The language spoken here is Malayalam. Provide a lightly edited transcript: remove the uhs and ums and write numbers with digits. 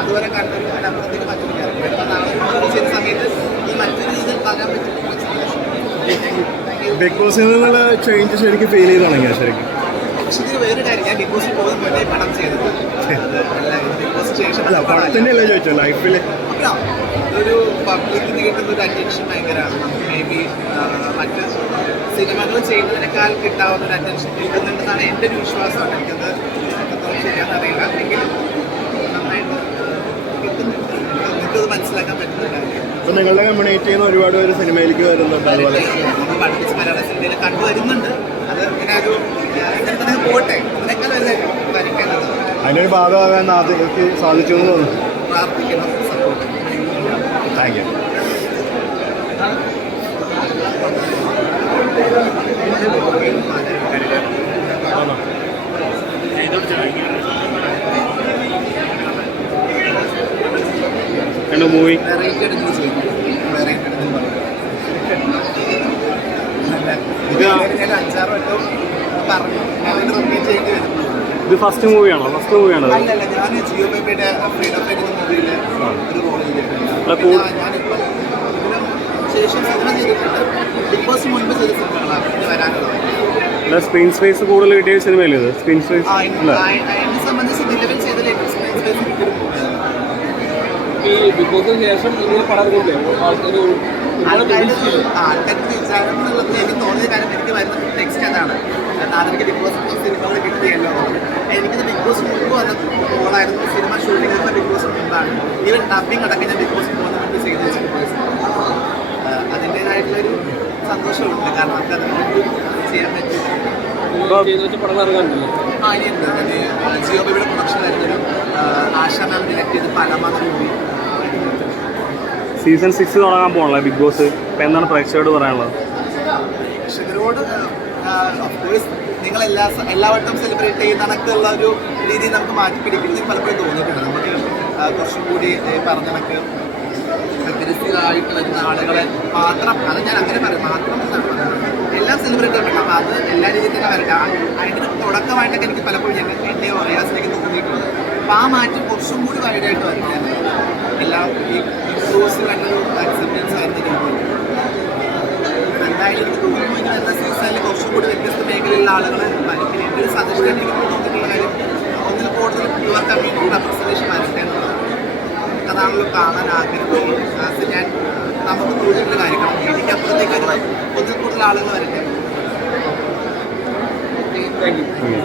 അതുവരെ കണ്ടൊരു അതിനപ്പുറത്തേക്ക് മറ്റൊരു ക്യാരക്ടർ നാളെ ചെയ്യുന്ന സമയത്ത് ഈ മറ്റൊരു രീതിയിൽ പറയാൻ പറ്റും. ബിഗ് ബോസിൽ നിന്നുള്ള ചേഞ്ച് ശരിക്കും ഫീൽ ചെയ്ത് തുടങ്ങിയ ശരിക്കും. പക്ഷേ ഇതിന് വേറെ കാര്യം, ഞാൻ ബിഗ് ബോസിൽ പോകുന്ന മുന്നേ പണം ചെയ്തത് ബിഗ് ബോസ് ശേഷം പണത്തിൻ്റെ അല്ലേ ചോദിച്ചോ ലൈഫിൽ ഒരു പബ്ലിക്കിന് കിട്ടുന്ന ഒരു അറ്റൻഷൻ ഭയങ്കരമാണ്. നമുക്ക് മേ ബി മറ്റ് സിനിമകൾ ചെയ്യുന്നതിനേക്കാൾ കിട്ടാവുന്ന ഒരു അറ്റൻഷൻ കിട്ടുന്നുണ്ടെന്നാണ് എൻ്റെ ഒരു വിശ്വാസമാണ്. എനിക്കത് എത്രത്തോളം ശരിയാണെന്നറിയില്ല, എങ്കിലും നന്നായിട്ട് കിട്ടുന്നുണ്ട്. എനിക്കത് മനസ്സിലാക്കാൻ പറ്റുന്നുണ്ട്. അപ്പോൾ നിങ്ങളുടെ കമ്മ്യൂണിറ്റി ചെയ്യുന്ന ഒരുപാട് പേര് സിനിമയിലേക്ക് വരുന്നുണ്ട്. അതുപോലെ നമ്മൾ പഠിപ്പിച്ച് മലയാള സിനിമയിൽ കണ്ടുവരുന്നുണ്ട്. അത് ഇങ്ങനെ ഒരു ഇങ്ങനെ പോട്ടെ, അതിനേക്കാൾ വലുതായിട്ട് കളിക്കേണ്ടത് അതിനൊരു ഭാഗമാകാൻ ആദ്യമൊക്കെ സാധിച്ചു എന്ന് തോന്നുന്നു. പ്രാർത്ഥിക്കണം, സപ്പോർട്ട്. Thank you. മൂവി ഇത് ഫസ്റ്റ് മൂവിയാണോ? ഫസ്റ്റ് മൂവിയാണോ? അല്ലല്ല, ഞാൻ ജിയോ ബേബിയുടെ ഫ്രീഡം ഫൈറ്റിംഗ് മൂവിയിൽ ഒരു റോൾ ചെയ്തിട്ടുണ്ട്. ഞാനിപ്പോൾ ഇതിനും ശേഷം സിനിമ ചെയ്തിട്ടുണ്ട്. ബിഗ് ബോസ് മുൻപ് ചെയ്ത സിനിമകളാണ് ഇത് വരാനുള്ളത്. സ്ക്രീൻ സ്പേസ് കൂടുതൽ കിട്ടിയ സിനിമയല്ലേ ഇത്? സ്ക്രീൻ സ്പേസ് എന്നെ സംബന്ധിച്ച് നിലവിൽ ചെയ്തതിൽ ഏറ്റവും സ്ക്രീൻ സ്പേസ് കിട്ടിയൊരു മൂവിയാണ്. ഈ ബിഗ് ബോസിന് ശേഷം നിങ്ങൾ പടർന്നില്ലേ ആൾക്കാർക്ക് വിചാരം എന്നുള്ളത് എനിക്ക് തോന്നിയ കാര്യം, എനിക്ക് വരുന്ന ടെക്സ്റ്റ് അതാണ്. കാരണം എനിക്ക് ബിഗ് ബോസ് സിനിമകൾ കിട്ടിയല്ലോ. എനിക്കിത് ബിഗ് ബോസ് മുൻപ് വന്ന റോളായിരുന്നു. സിനിമ ഷൂട്ടിംഗ് ഒക്കെ ബിഗ് ബോസ് മുൻപാണ്. ഈവൻ ഡബിങ് അടക്കം ഞാൻ ബിഗ് ബോസ് പോകുന്ന മുൻപ് ചെയ്ത് വെച്ചിട്ടുണ്ട്. അതിൻ്റേതായിട്ടുള്ളൊരു സന്തോഷമുണ്ട്. കാരണം നമുക്ക് അതിന് മുൻപ് ചെയ്യാൻ പറ്റും. പടം ഇറങ്ങാനില്ല. ഇനിയുണ്ട്. ജിയോ ബേബിയുടെ പ്രൊഡക്ഷനായിരുന്നൊരു ആശ മാം ഡയറക്ട് ചെയ്ത് പലമാർ മൂവി. സീസൺ 6 തുടങ്ങാൻ പോകണല്ലോ ബിഗ് ബോസ്. ഇപ്പം എന്താണ് പ്രേക്ഷകരോട് പറയാനുള്ളത്? പ്രേക്ഷകരോട് ഓഫ്കോഴ്സ് നിങ്ങൾ എല്ലാ വട്ടം സെലിബ്രേറ്റ് ചെയ്യുന്ന കണക്കുള്ള ഒരു രീതി നമുക്ക് മാറ്റി പിടിക്കുന്നത് പലപ്പോഴും തോന്നിയിട്ടുണ്ട്. നമുക്ക് കുറച്ചും കൂടി പറഞ്ഞ കണക്ക് അഗ്രസീവായിട്ട് വരുന്ന ആളുകളെ മാത്രം, അത് ഞാൻ അങ്ങനെ പറയും, മാത്രം എന്നാണ് പറയുന്നത്. എല്ലാം സെലിബ്രേറ്റ് ചെയ്യപ്പെടണം. അപ്പോൾ അത് എല്ലാ രീതിയിൽ തന്നെ വരില്ല. അതിൻ്റെ തുടക്കമായിട്ടൊക്കെ എനിക്ക് പലപ്പോഴും എൻ്റെയോ റിയാസിലേക്ക് തോന്നിയിട്ടുണ്ട്. അപ്പോൾ ആ മാറ്റം കുറച്ചും കൂടി വൈഡായിട്ട് വരില്ല. എല്ലാം ഈ ഷോസ് നല്ലൊരു അക്സെപ്റ്റൻസ് ആയിരുന്ന രീതിയിൽ എന്തായാലും തോന്നുന്നു. വരുന്ന സീസണിൽ കുറച്ചും കൂടി വ്യത്യസ്ത മേഖലയിലുള്ള ആളുകളെ പിന്നെ എൻ്റെ ഒരു സജഷൻ എനിക്ക് തോന്നിയിട്ടുള്ള കാര്യം, ഒന്നിൽ കൂടുതൽ യുവർ കമ്മ്യൂണിറ്റി റെപ്രസെൻറ്റേഷൻ വരട്ടെ എന്നുള്ളതാണ്. അതാണല്ലോ കാണാൻ ആഗ്രഹം. ഞാൻ നമുക്ക് കൂടുതൽ കാര്യങ്ങൾ എനിക്ക് അപ്പുറത്തേക്ക് ഒന്നിൽ കൂടുതൽ ആളുകൾ വരട്ടെ. Thank you.